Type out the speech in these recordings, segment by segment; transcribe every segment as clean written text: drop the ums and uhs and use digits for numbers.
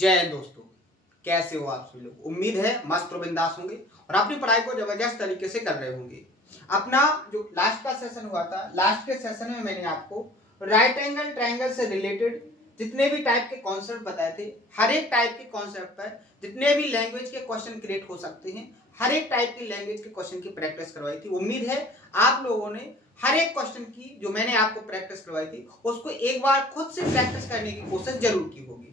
जय हिंद दोस्तों, कैसे हो आप सभी लोग। उम्मीद है मस्त और बिंदास होंगे और अपनी पढ़ाई को जबरदस्त तरीके से कर रहे होंगे। अपना जो लास्ट का सेशन हुआ था, लास्ट के सेशन में मैंने आपको राइट एंगल ट्रायंगल से रिलेटेड जितने भी टाइप के कॉन्सेप्ट बताए थे, हर एक टाइप के कॉन्सेप्ट पर जितने भी लैंग्वेज के क्वेश्चन क्रिएट हो सकते हैं, हर एक टाइप की लैंग्वेज के क्वेश्चन की प्रैक्टिस करवाई थी। उम्मीद है आप लोगों ने हर एक क्वेश्चन की जो मैंने आपको प्रैक्टिस करवाई थी उसको एक बार खुद से प्रैक्टिस करने की कोशिश जरूर की होगी,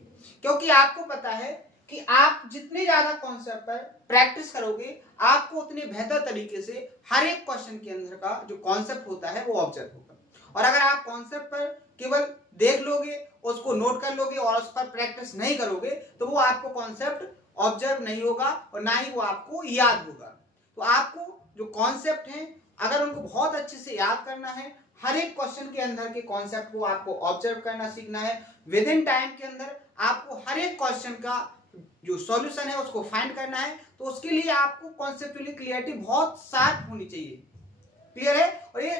क्योंकि आपको पता है कि आप जितने ज्यादा कॉन्सेप्ट पर प्रैक्टिस करोगे आपको उतने बेहतर तरीके से हर एक क्वेश्चन के अंदर का जो कॉन्सेप्ट होता है वो ऑब्जर्व होगा। और अगर आप कॉन्सेप्ट पर केवल देख लोगे, उसको नोट कर लोगे और उस पर प्रैक्टिस नहीं करोगे तो वो आपको कॉन्सेप्ट ऑब्जर्व नहीं होगा और ना ही वो आपको याद होगा। तो आपको जो कॉन्सेप्ट है अगर उनको बहुत अच्छे से याद करना है, हर एक क्वेश्चन के अंदर के कॉन्सेप्ट को आपको ऑब्जर्व करना सीखना है। विद इन टाइम के अंदर आपको हर एक क्वेश्चन का जो सॉल्यूशन है उसको फाइंड करना है। तो उसके लिए आपको कॉन्सेप्चुअली क्लियरिटी बहुत शार्प होनी चाहिए। क्लियर है? और ये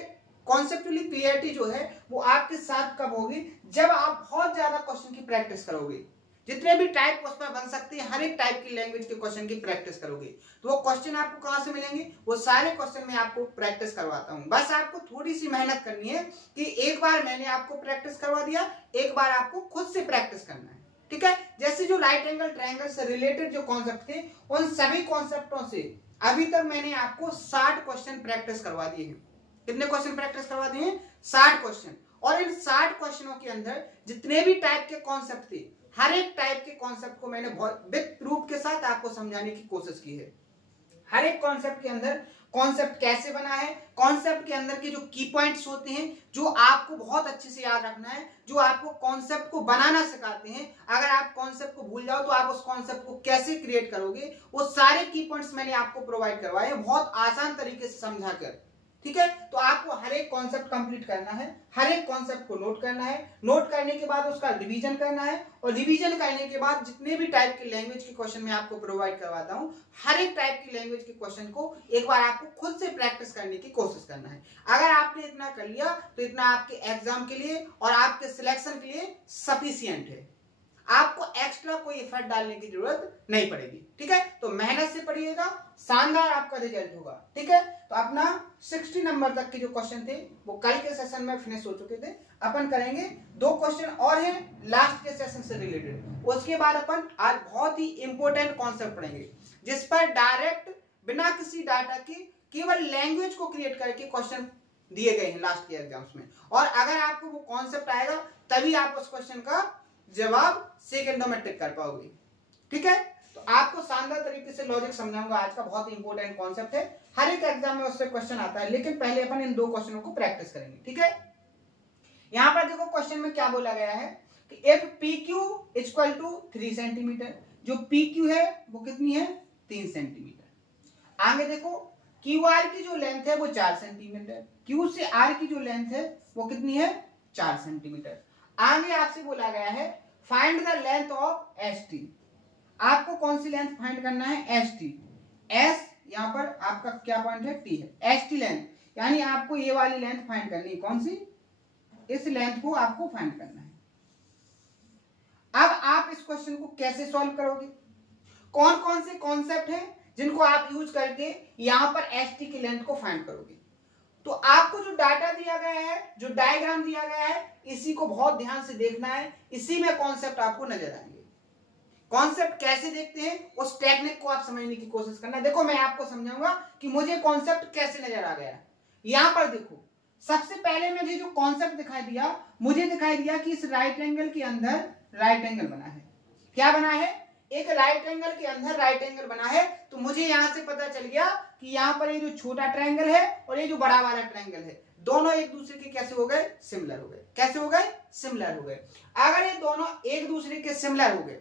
कॉन्सेप्चुअली क्लियरिटी जो है वो आपके साथ कब होगी, जब आप बहुत ज्यादा क्वेश्चन की प्रैक्टिस करोगे। जितने भी टाइप क्वेश्चन बन सकते हैं, हर एक टाइप की लैंग्वेज के क्वेश्चन की प्रैक्टिस करोगे तो वो क्वेश्चन आपको कहां से मिलेंगे, वो सारे क्वेश्चन मैं आपको प्रैक्टिस करवाता हूं। बस आपको थोड़ी सी मेहनत करनी है कि एक बार मैंने आपको प्रैक्टिस करवा दिया, एक बार आपको खुद से प्रैक्टिस करना है। ठीक है? जैसे जो राइट एंगल ट्रायंगल से रिलेटेड जो कॉन्सेप्ट थे उन सभी कॉन्सेप्टों से अभी तक मैंने आपको 60 क्वेश्चन प्रैक्टिस करवा दिए हैं। कितने क्वेश्चन प्रैक्टिस करवा दिए हैं? 60 क्वेश्चन। और इन 60 क्वेश्चनों के अंदर जितने भी टाइप के कॉन्सेप्ट थे, हर एक टाइप के कॉन्सेप्ट को मैंने बहुत विद प्रूफ के साथ आपको समझाने की कोशिश की है। हर एक कॉन्सेप्ट के अंदर कॉन्सेप्ट कैसे बना है, कॉन्सेप्ट के अंदर के जो की पॉइंट्स होते हैं जो आपको बहुत अच्छे से याद रखना है, जो आपको कॉन्सेप्ट को बनाना सिखाते हैं। अगर आप कॉन्सेप्ट को भूल जाओ तो आप उस कॉन्सेप्ट को कैसे क्रिएट करोगे, वो सारे की पॉइंट्स मैंने आपको प्रोवाइड करवाए बहुत आसान तरीके से समझाकर। ठीक है? तो आपको हर एक कॉन्सेप्ट कंप्लीट करना है, हर एक कॉन्सेप्ट को नोट करना है, नोट करने के बाद उसका रिवीजन करना है और रिवीजन करने के बाद जितने भी टाइप के लैंग्वेज के क्वेश्चन मैं आपको प्रोवाइड करवाता हूं, हर एक टाइप की लैंग्वेज के क्वेश्चन को एक बार आपको खुद से प्रैक्टिस करने की कोशिश करना है। अगर आपने इतना कर लिया तो इतना आपके एग्जाम के लिए और आपके सिलेक्शन के लिए सफिशिएंट है। आपको एक्स्ट्रा कोई एफर्ट डालने की जरूरत नहीं पड़ेगी। ठीक है? तो मेहनत से पढ़िएगा, शानदार आपका रिजल्ट होगा। ठीक है? तो अपना 60 नंबर तक के जो क्वेश्चन थे वो कल के सेशन में फिनिश हो चुके थे। अपन करेंगे 2 क्वेश्चन और हैं लास्ट के सेशन से रिलेटेड। उसके बाद अपन आज बहुत ही इंपॉर्टेंट कॉन्सेप्ट पढ़ेंगे जिस पर डायरेक्ट बिना किसी डाटा के केवल लैंग्वेज को क्रिएट करके क्वेश्चन दिए गए हैं लास्ट के एग्जाम्स में। और अगर आपको वो कॉन्सेप्ट आएगा तभी आप उस क्वेश्चन का जवाब सेकंडों में टिक कर पाओगे। ठीक है? तो आपको शानदार तरीके से लॉजिक समझाऊंगा। आज का बहुत इंपॉर्टेंट कॉन्सेप्ट है, हर एक एग्जाम में उससे क्वेश्चन आता है, लेकिन पहले अपन इन 2 क्वेश्चनों को प्रैक्टिस करेंगे। ठीक है? यहां पर देखो क्वेश्चन में क्या बोला गया है कि if PQ equal to 3 centimetre, जो PQ है वो कितनी है? 3 सेंटीमीटर। आगे देखो QR की जो लेंथ है वो 4 सेंटीमीटर, Q से R की जो लेंथ है वो कितनी है? 4 सेंटीमीटर। आगे आपसे बोला गया है find the length of ST। आपको कौन सी लेंथ फाइंड करना है? ST। S यहां पर आपका क्या पॉइंट है? T है। ST लेंथ यानी आपको ये वाली लेंथ फाइंड करनी है। कौन सी? इस लेंथ को आपको फाइंड करना है। अब आप इस क्वेश्चन को कैसे सॉल्व करोगे? कौन कौन से कॉन्सेप्ट हैं जिनको आप यूज करके यहां पर ST की लेंथ को फाइंड करोगे? तो आपको जो डाटा दिया गया है, जो डायग्राम दिया गया है, इसी को बहुत ध्यान से देखना है। इसी में कॉन्सेप्ट आपको नजर आएंगे। कॉन्सेप्ट कैसे देखते हैं उस टेक्निक को आप समझने की कोशिश करना। देखो मैं आपको समझाऊंगा कि मुझे कॉन्सेप्ट कैसे नजर आ गया। यहां पर देखो सबसे पहले मुझे जो कॉन्सेप्ट दिखाई दिया, मुझे दिखाई दिया कि इस राइट एंगल के अंदर राइट एंगल बना है। क्या बना है? एक राइट एंगल के अंदर राइट एंगल बना है। तो मुझे यहां से पता चल गया कि यहां पर ये जो छोटा ट्रायंगल है और ये जो बड़ा वाला ट्रायंगल है, दोनों एक दूसरे के कैसे हो गए? सिमिलर हो गए। कैसे हो गए? सिमिलर हो गए। अगर ये दोनों एक दूसरे के सिमिलर हो गए,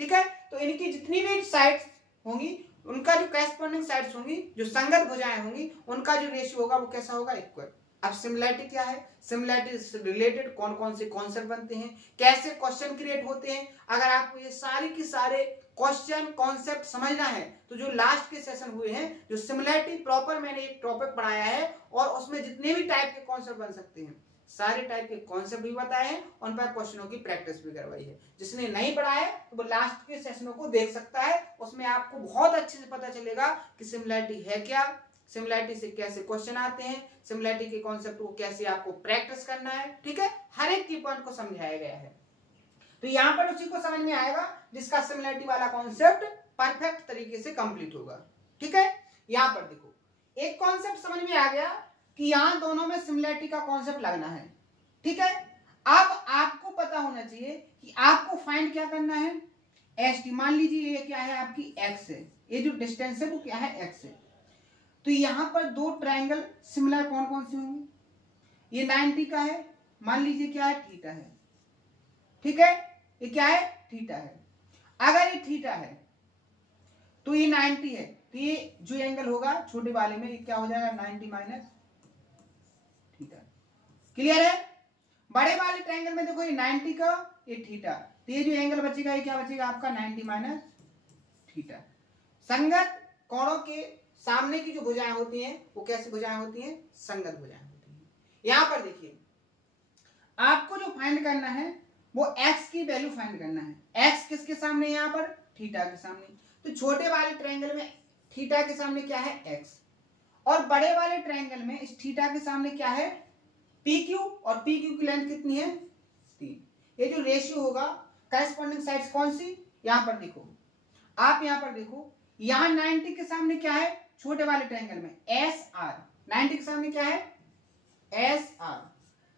ठीक है, तो इनकी जितनी भी साइड्स होंगी, उनका जो करेस्पॉन्डिंग साइड्स होंगी, जो संगत भुजाएं होंगी, उनका जो रेशियो होगा वो कैसा होगा? इक्वल। अब सिमिलैरिटी क्या है? सिमिलैरिटी से रिलेटेड कौन कौन से कॉन्सेप्ट बनते हैं, कैसे क्वेश्चन क्रिएट होते हैं, अगर आपको ये सारे के सारे क्वेश्चन कॉन्सेप्ट समझना है तो जो लास्ट के सेशन हुए हैं, जो सिमिलैरिटी प्रॉपर मैंने एक टॉपिक पढ़ाया है और उसमें जितने भी टाइप के कॉन्सेप्ट बन सकते हैं सारे टाइप के कॉन्सेप्ट भी बताए हैं, उन पर क्वेश्चनों की प्रैक्टिस भी करवाई है। जिसने नहीं पढ़ा है तो वो लास्ट के सेशनों को देख सकता है, उसमें आपको बहुत अच्छे से पता चलेगा कि सिमिलैरिटी है क्या, सिमिलैरिटी से कैसे क्वेश्चन आते हैं, सिमिलैरिटी के कॉन्सेप्ट को कैसे आपको प्रैक्टिस करना है, ठीक है, हर एक की पॉइंट को समझाया गया है। तो यहां पर उसी को समझ में आएगा जिसका सिमिलैरिटी वाला कॉन्सेप्ट परफेक्ट तरीके से कंप्लीट होगा, ठीक है। यहां पर देखो एक कॉन्सेप्ट समझ में आ गया कि यहां दोनों में सिमिलैरिटी का कॉन्सेप्ट लगना है, ठीक है। अब आपको पता होना चाहिए कि आपको फाइंड क्या करना है, एस टी। मान लीजिए ये क्या है आपकी एक्स है, ये जो डिस्टेंस है वो क्या है एक्स है। तो यहां पर दो ट्रायंगल सिमिलर कौन कौन से होंगे, ये 90 का है, मान लीजिए क्या है थीटा है, ठीक है, ये क्या है थीटा है। अगर ये थीटा है तो ये 90 है, तो ये जो एंगल होगा छोटे वाले में ये क्या हो जाएगा 90 माइनस थीटा। क्लियर है। बड़े वाले ट्रायंगल में देखो ये 90 का ये थीटा, तो ये जो एंगल बचेगा ये क्या बचेगा आपका 90 माइनस थीटा। संगत कोणों के सामने की जो भुजाएं होती हैं वो कैसी भुजाएं होती हैं, संगत भुजाएं होती हैं। यहां पर देखिए आपको जो फाइंड करना है वो x की वैल्यू फाइंड करना है। x किसके सामने, यहाँ पर थीटा के सामने। तो छोटे वाले ट्रायंगल में थीटा के सामने क्या है x, और बड़े वाले ट्रायंगल में इस थीटा के सामने क्या है PQ, और PQ की लेंथ कितनी है 3। ये जो रेशियो होगा करस्पॉन्डिंग साइड्स कौन सी, यहां पर देखो, आप यहां पर देखो, यहां 90 के सामने क्या है छोटे वाले ट्रायंगल में SR, 90 के सामने क्या है SR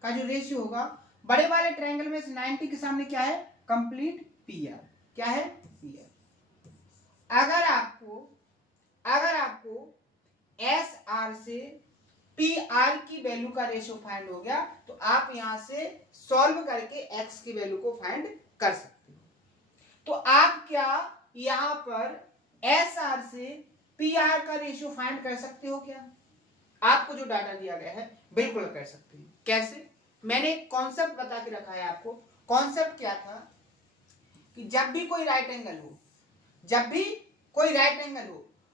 का जो रेशियो होगा, बड़े वाले ट्रायंगल में 90 के सामने क्या है कंप्लीट PR, क्या है PR। अगर आपको SR से PR की वैल्यू का रेशियो फाइंड हो गया तो आप यहां से सॉल्व करके x की वैल्यू को फाइंड कर सकते हो। तो आप क्या यहां पर SR से PR का रेशियो फाइंड कर सकते हो क्या, आपको जो डाटा दिया गया है बिल्कुल कर सकते हैं। कैसे, मैंने एक कॉन्सेप्ट बता के रखा है आपको। कॉन्सेप्ट क्या था कि जब भी कोई राइट एंगल हो,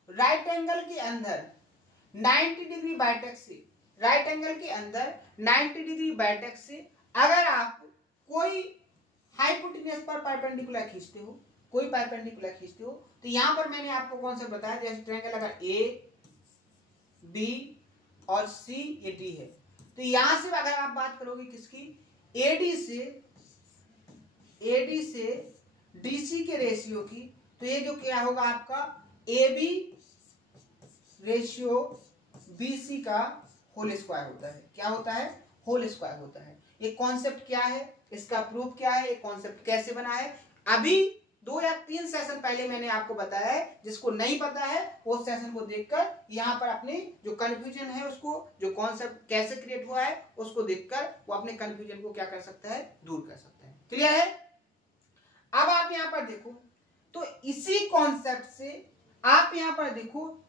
राइट एंगल के अंदर 90 डिग्री बाइटेक्स से, राइट एंगल के अंदर 90 डिग्री बाइटेक्स से अगर आप कोई हाइपोटेन्यूज पर परपेंडिकुलर खींचते हो, तो यहां पर मैंने आपको कॉन्सेप्ट बताया, जैसे ट्रायंगल अगर A, B और C ये D है, तो यहां से अगर आप बात करोगे किसकी, AD से DC के रेशियो की, तो ये जो क्या होगा आपका AB रेशियो BC का होल स्क्वायर होता है। क्या होता है, होल स्क्वायर होता है। ये कॉन्सेप्ट क्या है, इसका प्रूफ क्या है, ये कॉन्सेप्ट कैसे बना है, अभी 2 या 3 सेशन पहले मैंने आपको बताया है। जिसको नहीं पता है वो सेशन को देखकर यहाँ पर अपने जो कंफ्यूजन है उसको, जो कॉन्सेप्ट कैसे क्रिएट हुआ है उसको देखकर वो अपने कंफ्यूजन को क्या कर सकता है, दूर कर सकता है। क्लियर है। अब आप यहाँ पर देखो, तो इसी कॉन्सेप्ट से आप यहाँ पर देखो,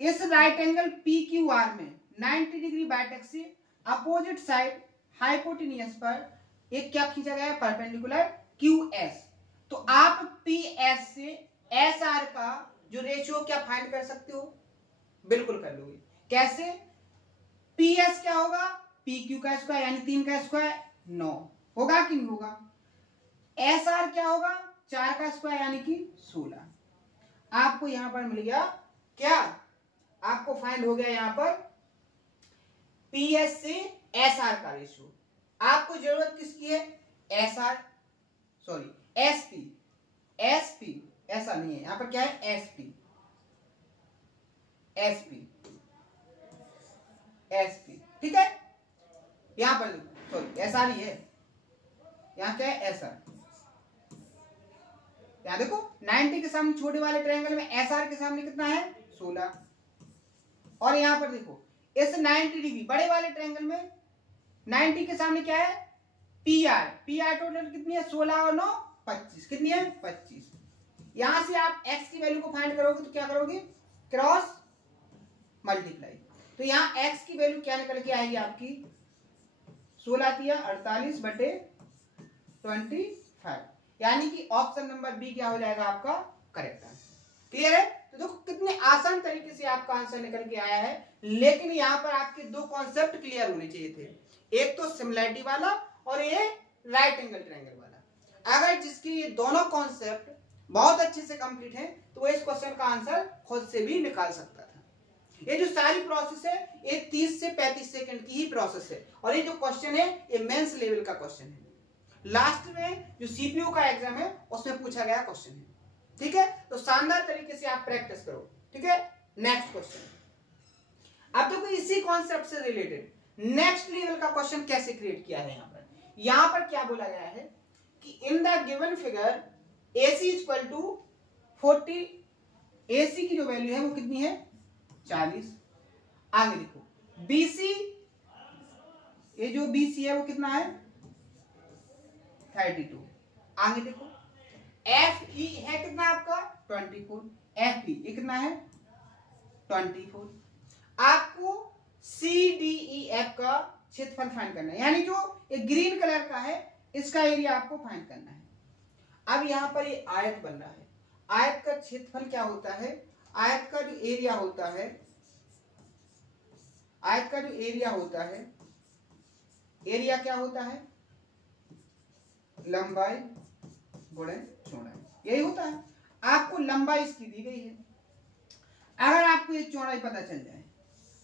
इस राइट एंगल PQR में 90 डिग्री बाइटेक्स से अपोजिट साइड हाइपोटेन्यूज पर एक क्या खींचा गया है परपेंडिकुलर QS। तो आप PS से SR का जो रेशियो क्या फाइंड कर सकते हो, बिल्कुल कर लोगे। कैसे, PS क्या होगा PQ का स्क्वायर यानी 3 का स्क्वायर 9 होगा कि नहीं होगा, SR क्या होगा 4 का स्क्वायर यानी कि 16। आपको यहां पर मिल गया क्या, आपको फाइंड हो गया यहां पर PS से SR का रेशियो। आपको जरूरत किसकी है, SP ऐसा नहीं है, यहां पर क्या है SP, ठीक है। यहां पर सॉरी SR ही है, यहां क्या है SR। यहां देखो 90 के सामने छोटे वाले ट्रायंगल में SR के सामने कितना है 16, और यहां पर देखो इस 90 डिग्री बड़े वाले ट्रायंगल में 90 के सामने क्या है PR टोटल कितनी है 16 और 9 25, कितनी है 25। यहां से आप x की वैल्यू को फाइंड करोगे तो क्या करोगे, क्रॉस मल्टीप्लाई। तो यहां x की वैल्यू क्या निकल के आएगी आपकी 16 दिया 48 बटे 25, यानी कि ऑप्शन नंबर बी क्या हो जाएगा आपका करेक्ट आंसर। क्लियर है। तो देखो कितने आसान तरीके से आपका आंसर निकल के आया है। लेकिन यहाँ पर आपके दो कॉन्सेप्ट क्लियर होने चाहिए थे, एक तो सिमिलैरिटी वाला और ये राइट एंगल ट्रायंगल वाला। अगर जिसकी ये दोनों कॉन्सेप्ट बहुत अच्छे से कंप्लीट है तो वो इस क्वेश्चन का आंसर खुद से भी निकाल सकता था। ये जो सारी प्रोसेस है ये 30 से 35 सेकंड की ही प्रोसेस है, और ये जो क्वेश्चन है ये मेंस लेवल का क्वेश्चन है, लास्ट में जो सीपीयू का एग्जाम है उसमें पूछा गया क्वेश्चन है। ठीक है, तो शानदार तरीके से आप प्रैक्टिस करो। ठीक है, नेक्स्ट क्वेश्चन। अब देखो इसी कॉन्सेप्ट से रिलेटेड नेक्स्ट लेवल का क्वेश्चन कैसे क्रिएट किया है। यहां पर क्या बोला गया है कि in the given figure AC equal to 40, AC की जो वैल्यू है वो कितनी है 40। आगे देखो BC, ये जो BC है वो कितना है 32। आगे देखो FE है कितना आपका 24, FE ये कितना है 24। आपको CDEF का क्षेत्रफल फाइंड करना है, यानी जो ये ग्रीन कलर का है इसका एरिया आपको फाइंड करना है। अब यहां पर ये आयत बन रहा है, आयत का क्षेत्रफल क्या होता है, आयत का जो एरिया होता है, आयत का जो एरिया होता है, एरिया क्या होता है लंबाई गुणे चौड़ाई, यही होता है। आपको लंबाई इसकी दी गई है, अगर आपको ये चौड़ाई पता चल जाए,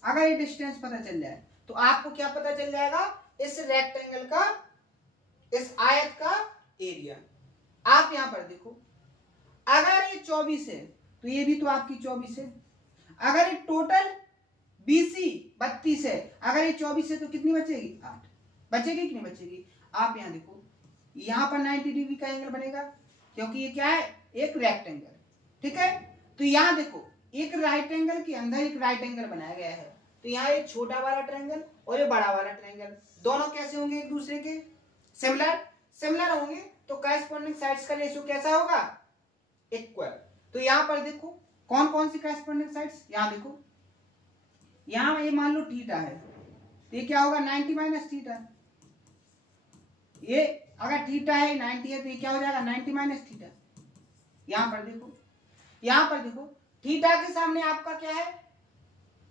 अगर ये डिस्टेंस पता चल जाए तो आपको क्या पता चल जाएगा, इस रेक्टेंगल का, इस आयत का एरिया। आप यहां पर देखो अगर ये 24 है तो ये भी तो आपकी 24 है, अगर ये टोटल BC 32 है, अगर ये 24 है तो कितनी बचेगी 8, बचेगी कि नहीं बचेगी। आप यहां देखो यहां पर 90 डिग्री का एंगल बनेगा क्योंकि ये क्या है एक रेक्टेंगल। ठीक है, तो यहां देखो एक राइट एंगल के अंदर एक राइट एंगल बनाया गया है, तो यहाँ ये छोटा वाला ट्रायंगल और ये बड़ा वाला ट्रायंगल दोनों कैसे होंगे एक दूसरे के सिमिलर, सिमिलर होंगे तो कॉरेस्पॉन्डिंग साइड्स का रेशियो कैसा होगा इक्वल। तो यहाँ पर देखो कौन कौन सी कॉरेस्पॉन्डिंग साइड्स, यहाँ देखो यहाँ ये मान लो थीटा है तो ये क्या होगा 90 माइनस थीटा, ये अगर थीटा है 90 है तो ये क्या हो जाएगा 90 माइनस थीटा। यहां पर देखो, यहां पर देखो थीटा के सामने आपका क्या है,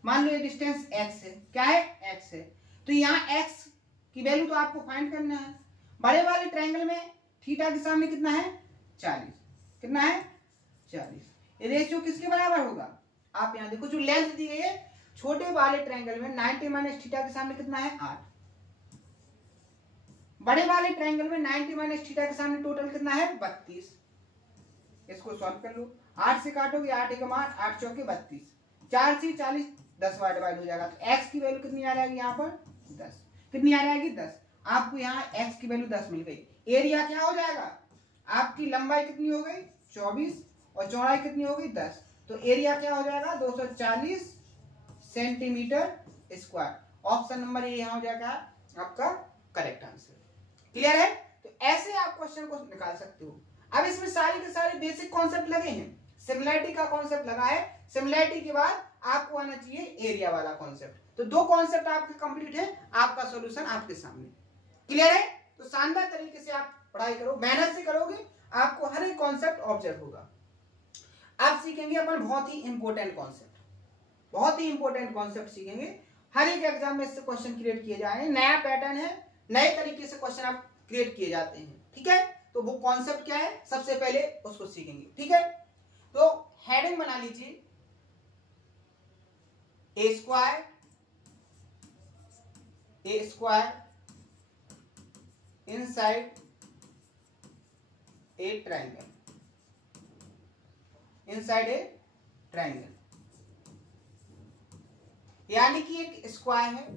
मान लो ये डिस्टेंस x है, क्या है x है, तो यहाँ x की वैल्यू तो आपको फाइंड करना है। बड़े वाले ट्रायंगल में थीटा के सामने कितना है 40, कितना है 40। ये रेशियो किसके बराबर होगा, आप यहाँ देखो जो लेंथ दी गई है छोटे वाले ट्रायंगल में 90 माइनस थीटा के सामने कितना है 8, बड़े वाले ट्रायंगल में 90 माइनस थीटा के सामने टोटल कितना है 32। इसको सॉल्व कर लो, 8 से काटोगे 8 एकम 8, 8 चौके 32, 4 से 40 10 बार डिवाइड हो जाएगा, तो x की वैल्यू कितनी आ जाएगी यहाँ पर 10, कितनी आ जाएगी 10। आपको यहाँ x की वैल्यू 10 मिल गई। एरिया क्या हो जाएगा, आपकी लंबाई कितनी हो गई 24 और चौड़ाई कितनी हो गई 10, तो एरिया क्या हो जाएगा 240 centimetre square. Option number A यहाँ हो जाएगा आपका करेक्ट आंसर। क्लियर है, तो ऐसे आप क्वेश्चन को निकाल सकते हो। अब इसमें सारे के सारे बेसिक कॉन्सेप्ट लगे हैं, सिमिलैरिटी का कॉन्सेप्ट लगा है, सिमिलैरिटी के बाद आपको आना चाहिए एरिया वाला कॉन्सेप्ट। तो दो कॉन्सेप्ट आपके कंप्लीट है, आपका सॉल्यूशन आपके सामने। क्लियर है, तो शानदार तरीके से आप पढ़ाई करो, मेहनत से करोगे आपको हर एक कॉन्सेप्ट ऑब्जर्व होगा। आप सीखेंगे अपन बहुत ही इंपॉर्टेंट कॉन्सेप्ट, बहुत ही इंपॉर्टेंट कॉन्सेप्ट सीखेंगे। हर एक एग्जाम में इससे क्वेश्चन क्रिएट किए जा रहे हैं, नया पैटर्न है, नए तरीके से क्वेश्चन आप क्रिएट किए जाते हैं। ठीक है, तो वो कॉन्सेप्ट क्या है सबसे पहले उसको सीखेंगे। ठीक है, तो हेडिंग बना लीजिए a square inside a triangle, inside a triangle, यानी कि एक स्क्वायर है,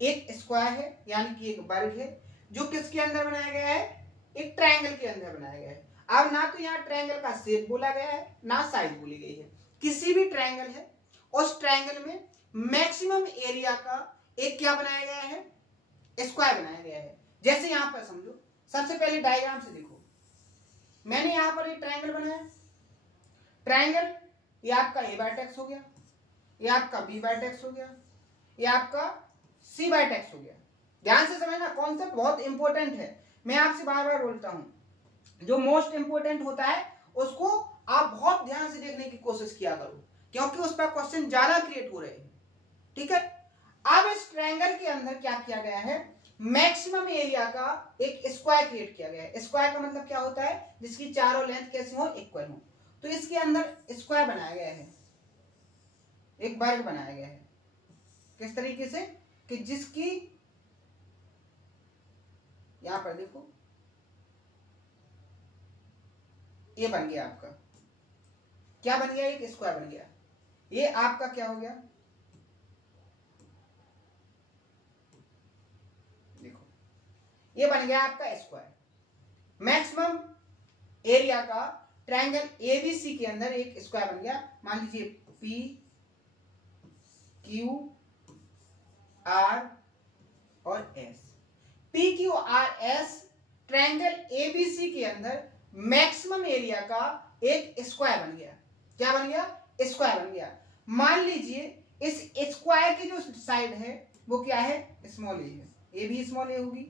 एक स्क्वायर है यानी कि एक वर्ग है जो किसके अंदर बनाया गया है, एक ट्रायंगल के अंदर बनाया गया है। अब ना तो यहाँ ट्रायंगल का शेप बोला गया है ना साइज बोली गई है, किसी भी ट्रायंगल है उस ट्रायंगल में मैक्सिमम एरिया का एक क्या बनाया गया है, स्क्वायर बनाया गया है। जैसे यहां पर समझो, सबसे पहले डायग्राम से देखो, मैंने यहां पर एक ट्रायंगल बनाया, ट्रायंगल ये आपका ए वर्टेक्स हो गया, ये आपका बी वर्टेक्स हो गया, ये आपका सी वर्टेक्स हो गया। ध्यान से समझना, कॉन्सेप्ट बहुत इंपॉर्टेंट है, मैं आपसे बार बार बोलता हूं, जो मोस्ट इंपॉर्टेंट होता है उसको आप बहुत ध्यान से देखने की कोशिश किया करो, क्योंकि उस पर क्वेश्चन ज्यादा क्रिएट हो रहे हैं। ठीक है, अब इस ट्रायंगल के अंदर क्या किया गया है, मैक्सिमम एरिया का एक स्क्वायर क्रिएट किया गया है। स्क्वायर का मतलब क्या होता है, जिसकी चारों लेंथ कैसी हो, इक्वल हो। तो इसके अंदर स्क्वायर बनाया गया है, एक वर्ग बनाया गया है। किस तरीके से कि जिसकी, यहां पर देखो, ये बन गया आपका, क्या बन गया, एक स्क्वायर बन गया। ये आपका क्या हो गया, देखो ये बन गया आपका स्क्वायर। मैक्सिमम एरिया का ट्रायंगल एबीसी के अंदर एक स्क्वायर बन गया। मान लीजिए पी क्यू आर और S. P Q R S triangle ABC के अंदर मैक्सिमम एरिया का एक स्क्वायर बन गया। क्या बन गया, स्क्वायर बन गया। मान लीजिए इस स्क्वायर की जो साइड है वो क्या है, स्मॉल ए है। ए भी स्मॉल ए होगी,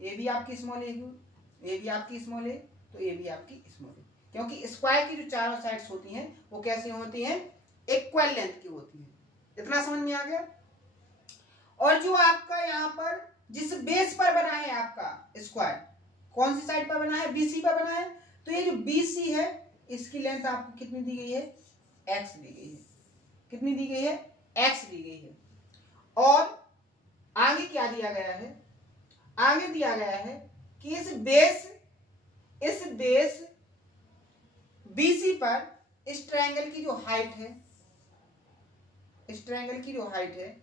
ए भी आपकी स्मॉल ए होगी, ए भी आपकी स्मॉल ए, तो ए भी आपकी स्मॉल ए, क्योंकि स्क्वायर की जो चारों साइड्स होती हैं वो कैसी होती हैं, इक्वल लेंथ की होती हैं। इतना समझ में आ गया। और जो आपका यहाँ पर जिस बेस पर बना है आपका स्क्वायर, कौन सी साइड पर बना है, बीसी पर बना है। तो ये जो बीसी है इसकी लेंथ आपको कितनी दी गई है, एक्स दी गई है। कितनी दी गई है, एक्स दी गई है। और आगे क्या दिया गया है, आगे दिया गया है कि इस बेस बीसी पर इस ट्रायंगल की जो हाइट है, इस ट्रायंगल की जो हाइट है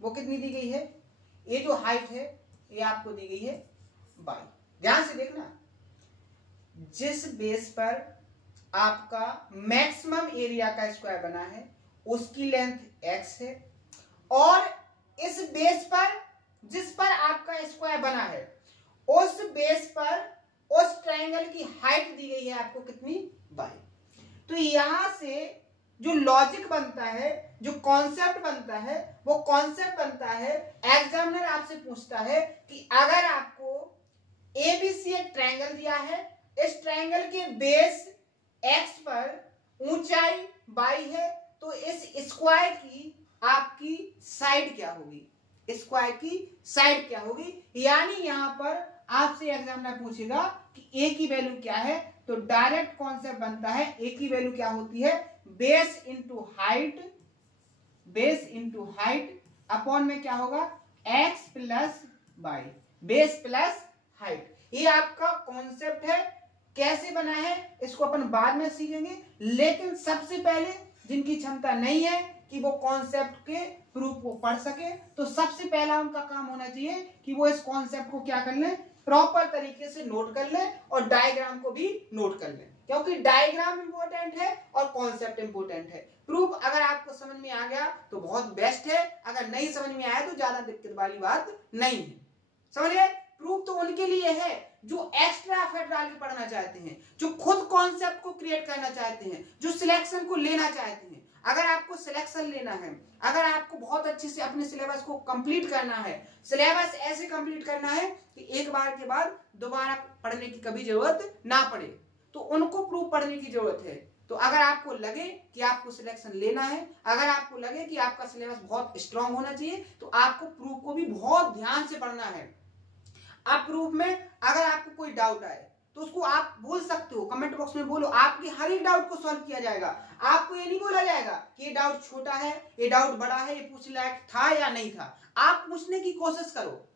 वो कितनी दी गई है, ये जो हाइट है ये आपको दी गई है बाई। ध्यान से देखना, जिस बेस पर आपका मैक्सिमम एरिया का स्क्वायर बना है उसकी लेंथ एक्स है, और इस बेस पर जिस पर आपका स्क्वायर बना है उस बेस पर उस ट्रायंगल की हाइट दी गई है आपको कितनी, बाई। तो यहां से जो लॉजिक बनता है, जो कॉन्सेप्ट बनता है, वो कॉन्सेप्ट बनता है, एग्जामिनर आपसे पूछता है कि अगर आपको एबीसी एक ट्रायंगल दिया है, इस ट्रायंगल के बेस एक्स पर ऊंचाई बाई है, तो इस स्क्वायर की आपकी साइड क्या होगी, स्क्वायर की साइड क्या होगी। यानी यहां पर आपसे एग्जामिनर पूछेगा कि ए की वैल्यू क्या है, तो डायरेक्ट कॉन्सेप्ट बनता है, ए की वैल्यू क्या होती है, base into height, base into height upon में क्या होगा, x plus by, base plus height. ये आपका कॉन्सेप्ट है। कैसे बना है इसको अपन बाद में सीखेंगे, लेकिन सबसे पहले जिनकी क्षमता नहीं है कि वो कॉन्सेप्ट के प्रूफ को पढ़ सके, तो सबसे पहला उनका काम होना चाहिए कि वो इस कॉन्सेप्ट को क्या कर लें, प्रॉपर तरीके से नोट कर लें और डायग्राम को भी नोट कर लें, क्योंकि डायग्राम इंपॉर्टेंट है और कॉन्सेप्ट इंपॉर्टेंट है। प्रूफ अगर आपको समझ में आ गया तो बहुत बेस्ट है, अगर नहीं समझ में आया तो ज्यादा दिक्कत वाली बात नहीं है। समझिए, प्रूफ तो उनके लिए है जो एक्स्ट्रा एफर्ट डाल के पढ़ना चाहते हैं, जो खुद कॉन्सेप्ट को क्रिएट करना चाहते हैं, जो सिलेक्शन को लेना चाहते हैं। अगर आपको सिलेक्शन लेना है, अगर आपको बहुत अच्छे से अपने सिलेबस को कंप्लीट करना है, सिलेबस ऐसे कंप्लीट करना है कि एक बार के बाद दोबारा पढ़ने की कभी जरूरत ना पड़े, तो उनको प्रूफ पढ़ने की जरूरत है। तो अगर आपको लगे कि आपको सिलेक्शन लेना है, अगर आपको लगे कि आपका सिलेबस बहुत स्ट्रांग होना चाहिए, तो आपको प्रूफ को भी बहुत ध्यान से पढ़ना है। आप प्रूफ में अगर आपको कोई डाउट आए तो उसको आप बोल सकते हो, कमेंट बॉक्स में बोलो, आपके हर एक डाउट को सॉल्व किया जाएगा। आपको ये नहीं बोला जाएगा कि ये डाउट छोटा है, ये डाउट बड़ा है, ये पूछने लायक था या नहीं था। आप पूछने की कोशिश करो,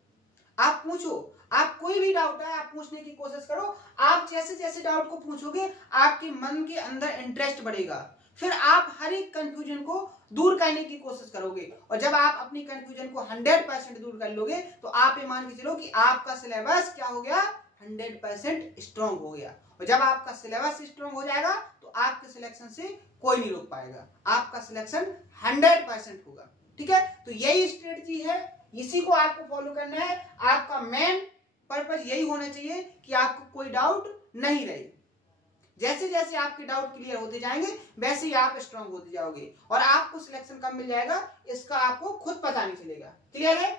आप पूछो, आप कोई भी डाउट है आप पूछने की कोशिश करो। आप जैसे जैसे डाउट को पूछोगे आपके मन के अंदर इंटरेस्ट बढ़ेगा, फिर आप हर एक कंफ्यूजन को दूर करने की कोशिश करोगे, और जब आप अपनी कंफ्यूजन को 100% दूर कर लोगे तो आप ये मान के चलो कि आपका सिलेबस क्या हो गया, 100% स्ट्रांग हो गया। और जब आपका सिलेबस स्ट्रांग हो जाएगा तो आपके सिलेक्शन से कोई नहीं रोक पाएगा, आपका सिलेक्शन 100% होगा। ठीक है, तो यही स्ट्रेटजी है, इसी को आपको फॉलो करना है। आपका मेन पर्पस यही होना चाहिए कि आपको कोई डाउट नहीं रहे। जैसे जैसे आपके डाउट क्लियर होते जाएंगे वैसे ही आप स्ट्रांग होते जाओगे, और आपको सिलेक्शन कब मिल जाएगा इसका आपको खुद पता नहीं चलेगा। क्लियर है।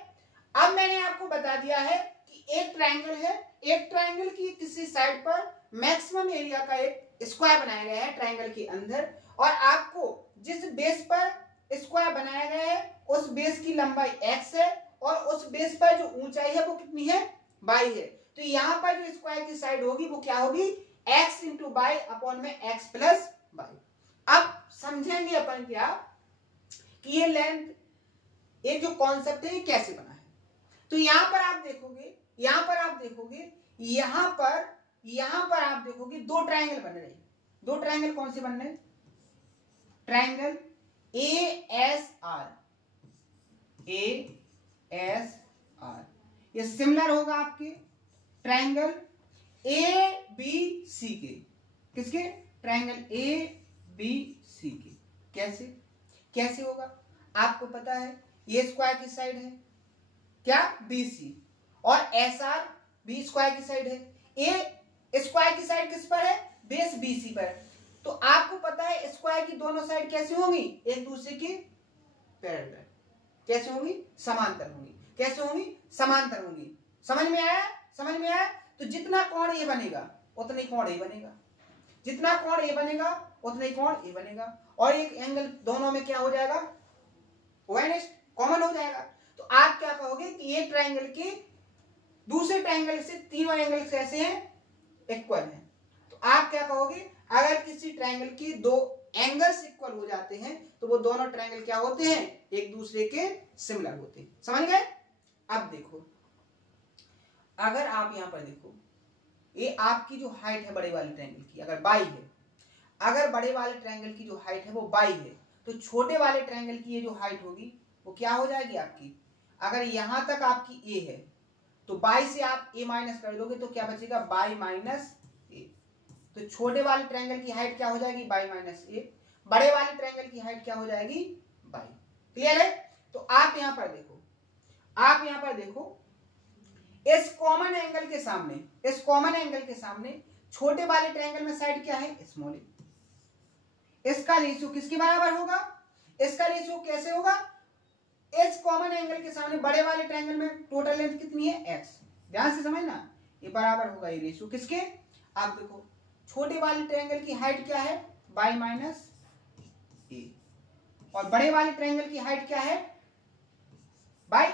अब मैंने आपको बता दिया है कि एक ट्रायंगल है, एक ट्रायंगल की किसी साइड पर मैक्सिमम एरिया का एक स्क्वायर बनाया गया है ट्रायंगल के अंदर, और आपको जिस बेस पर स्क्वायर बनाया गया है उस बेस की लंबाई x है और उस बेस पर जो ऊंचाई है वो कितनी है, y है। तो यहां पर जो स्क्वायर की साइड होगी वो क्या होगी, x इंटू बाई अपॉन में x प्लस वाई। अब समझेंगे अपन क्या कि ये लेंथ, ये जो कॉन्सेप्ट है ये कैसे बना है। तो यहां पर आप देखोगे, यहां पर आप देखोगे, यहां पर आप देखोगे दो ट्रायंगल बन रहे हैं। दो ट्रायंगल कौन से बन रहे हैं, ट्रायंगल ASR, ASR ये सिमिलर होगा आपके ट्रायंगल ABC के, किसके, ट्रायंगल ABC के। कैसे कैसे होगा, आपको पता है ये स्क्वायर की साइड है क्या, BC, और SR भी स्क्वायर की साइड है। ए स्क्वायर की साइड किस पर है, बेस BC पर। तो आपको पता है स्क्वायर की दोनों साइड कैसे होंगी, एक दूसरे के पैरेलल, कैसे होंगी, समांतर होंगी। कैसे होंगी, समांतर होंगी। समझ में आया, समझ में आया। तो जितना कोण ये बनेगा उतना ही कोण ये बनेगा, जितना कोण ये बनेगा उतना ही कोण ये बनेगा, और एक एंगल दोनों में क्या हो जाएगा, कॉमन हो जाएगा। तो आप क्या कहोगे कि ये ट्रायंगल के दूसरे ट्रायंगल से तीनों एंगल कैसे हैं, इक्वल हैं। तो आप क्या कहोगे, अगर किसी ट्रायंगल की दो एंगल्स इक्वल हो जाते हैं तो वो दोनों ट्रायंगल क्या होते हैं, एक दूसरे के सिमिलर होते हैं। समझ गए। अब देखो, अगर आप यहां पर देखो, ये आपकी जो हाइट है बड़े वाले ट्रायंगल की अगर बाई है, अगर बड़े वाले ट्रायंगल की जो हाइट है वो बाई है, तो छोटे वाले ट्रायंगल की ये जो हाइट होगी वो क्या हो जाएगी आपकी, अगर यहां तक आपकी ए है तो बाई से आप ए माइनस कर दोगे तो क्या बचेगा, बाई माइनस ए। तो छोटे वाले ट्रायंगल की हाइट क्या हो जाएगी, बाई माइनस ए। बड़े वाले ट्रायंगल की हाइट क्या हो जाएगी, बाई। क्लियर है। तो आप यहां पर देखो, आप यहां पर देखो, इस कॉमन एंगल के सामने, इस कॉमन एंगल के सामने छोटे वाले ट्रायंगल में साइड क्या है, स्मॉल ए। इसका रेशियो किसके बराबर होगा, इसका रेशियो कैसे होगा, इस कॉमन एंगल के सामने बड़े वाले ट्रायंगल में टोटल लेंथ कितनी है, x। ध्यान से समझना, ये बराबर होगा ये रेशियो किसके, आप देखो छोटे वाले ट्रायंगल की हाइट क्या है, बाई माइनस ए, और बड़े वाले ट्रायंगल की हाइट क्या है, बाई।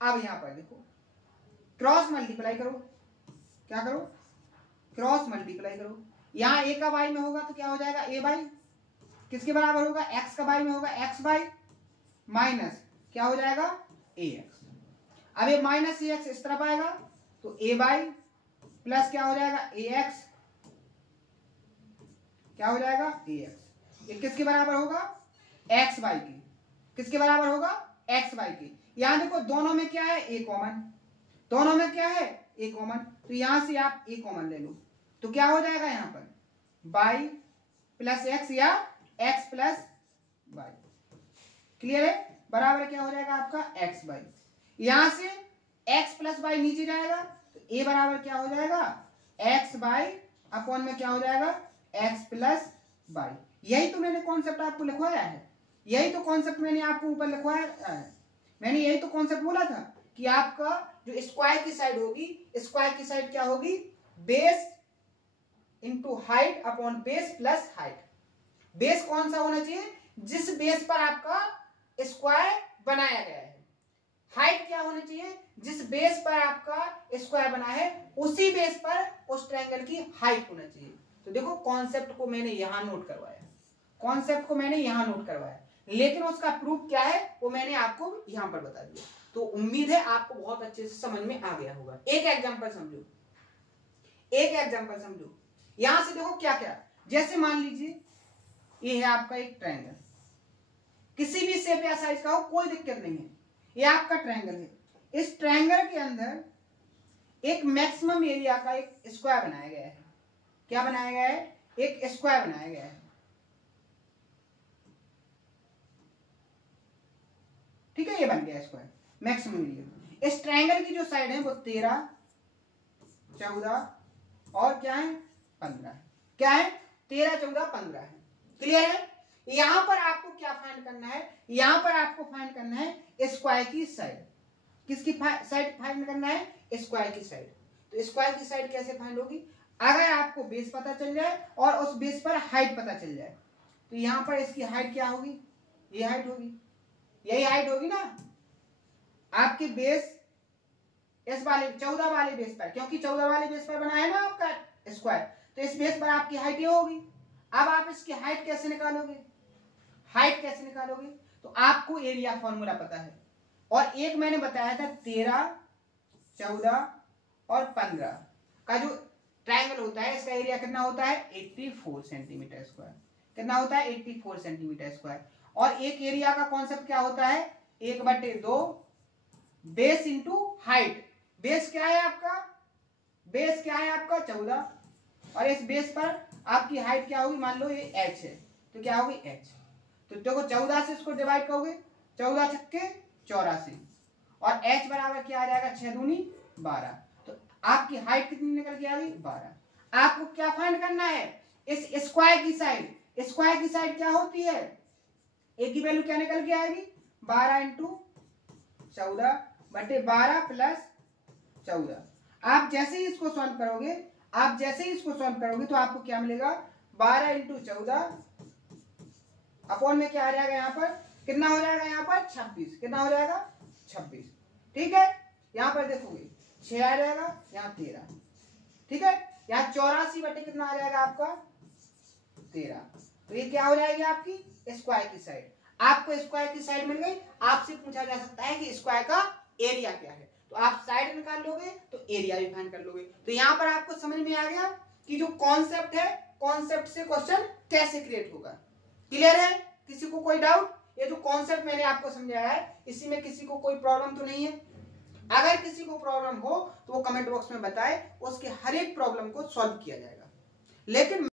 अब यहां पर देखो क्रॉस मल्टीप्लाई करो, क्या करो, क्रॉस मल्टीप्लाई करो। यहां ए का बाई में होगा तो क्या हो जाएगा, ए बाई, किसके बराबर होगा, x का बाई में होगा x बाई, माइनस क्या हो जाएगा, ax। अब ये माइनस ax इस तरफ आएगा तो a बाई प्लस क्या हो जाएगा, ax, क्या हो जाएगा, ax। ये किसके बराबर होगा, x बाई के, किसके बराबर होगा, x बाई के। यहां देखो दोनों में क्या है, a कॉमन, दोनों में क्या है, a कॉमन, तो यहां से आप a कॉमन ले लो तो क्या हो जाएगा, यहां पर बाई प्लस x या x प्लस बाई। क्लियर है, बराबर क्या हो जाएगा आपका x बाई। यहां से x प्लस बाई नीचे जाएगा तो a बराबर क्या हो जाएगा, x बाई अपॉन में क्या हो जाएगा, x प्लस बाई। यही तो मैंने कॉन्सेप्ट आपको लिखवाया है, यही तो कॉन्सेप्ट मैंने आपको ऊपर लिखवाया है। मैंने यही तो कॉन्सेप्ट बोला था कि आपका जो स्क्वायर की साइड होगी, स्क्वायर की साइड क्या होगी, base into height upon base plus height. Base कौन सा होना चाहिए, जिस बेस पर आपका स्क्वायर बनाया गया है। हाइट क्या होनी चाहिए, जिस बेस पर आपका स्क्वायर बना है उसी बेस पर उस ट्रायंगल की हाइट होना चाहिए। तो देखो कॉन्सेप्ट को मैंने यहां नोट करवाया, कॉन्सेप्ट को मैंने यहां नोट करवाया, लेकिन उसका प्रूफ क्या है वो मैंने आपको यहां पर बता दिया। तो उम्मीद है आपको बहुत अच्छे से समझ में आ गया होगा। एक एग्जांपल समझो, एक एग्जांपल समझो। यहां से देखो क्या क्या, जैसे मान लीजिए ये है आपका एक ट्रायंगल, किसी भी शेप या साइज का हो कोई दिक्कत नहीं है, ये आपका ट्रायंगल है। इस ट्रायंगल के अंदर एक मैक्सिमम एरिया का एक स्क्वायर बनाया गया है। क्या बनाया गया है, एक स्क्वायर बनाया गया है। ठीक है, ये बन गया स्क्वायर मैक्सिमम एरिया। इस ट्रायंगल की जो साइड है वो 13, 14 और क्या है 15 है। क्या है 13, 14, 15 है। क्लियर है। यहां पर आपको क्या फाइंड करना है, यहां पर आपको फाइंड करना है स्क्वायर की साइड। किसकी साइड फाइंड करना है, स्क्वायर की साइड। तो स्क्वायर की साइड कैसे फाइंड होगी, अगर आपको बेस पता चल जाए और उस बेस पर हाइट पता चल जाए तो यहां पर इसकी हाइट क्या होगी, ये हाइट होगी, यही हाइट होगी ना आपकी बेस इस वाले 14 वाले बेस पर, क्योंकि 14 वाले बेस पर बना है ना आपका स्क्वायर, तो इस बेस पर आपकी हाइट ये होगी। अब आप इसकी हाइट कैसे निकालोगे, हाइट कैसे निकालोगे, तो आपको एरिया फॉर्मूला पता है और एक मैंने बताया था 13, 14 और 15 का जो ट्रायंगल होता है इसका एरिया कितना होता है 84 सेंटीमीटर स्क्वायर। कितना होता है 84 सेंटीमीटर स्क्वायर। और एक एरिया का कॉन्सेप्ट क्या होता है 1/2 बेस इंटू हाइट। बेस क्या है आपका, बेस क्या है आपका 14 और इस बेस पर आपकी हाइट क्या होगी, मान लो ये h है तो क्या होगी h। तो देखो 14 से इसको डिवाइड करोगे 14 छक्के 84 और h बराबर क्या आ जाएगा 6 दूनी 12। तो आपकी हाइट कितनी निकल के आ गई 12। आपको क्या फाइंड करना है इस स्क्वायर की साइड, स्क्वायर की साइड क्या होती है a की वैल्यू क्या निकल के आएगी 12 इंटू 14/12 प्लस 14। आप जैसे ही इसको सॉल्व करोगे, आप जैसे ही इसको सॉल्व करोगे तो आपको क्या मिलेगा 12 इंटू 14 अपॉन में क्या आ जाएगा यहाँ पर कितना हो जाएगा यहाँ पर 26। कितना हो जाएगा 26। ठीक है, यहाँ पर देखोगे 6 आ जाएगा, यहाँ 13। ठीक है, यहाँ 84 बटे कितना आ जाएगा आपका 13। तो ये क्या हो जाएगी आपकी स्क्वायर की साइड। आपको स्क्वायर की साइड मिल गई। आपसे पूछा जा सकता है कि स्क्वायर का एरिया क्या है, तो आप साइड निकाल लोगे तो एरिया भी फाइंड कर लोगे। तो यहाँ पर आपको समझ में आ गया कि जो कॉन्सेप्ट है, कॉन्सेप्ट से क्वेश्चन कैसे क्रिएट होगा। क्लियर है, किसी को कोई डाउट? ये जो कॉन्सेप्ट मैंने आपको समझाया है इसी में किसी को कोई प्रॉब्लम तो नहीं है? अगर किसी को प्रॉब्लम हो तो वो कमेंट बॉक्स में बताए, उसके हर एक प्रॉब्लम को सॉल्व किया जाएगा। लेकिन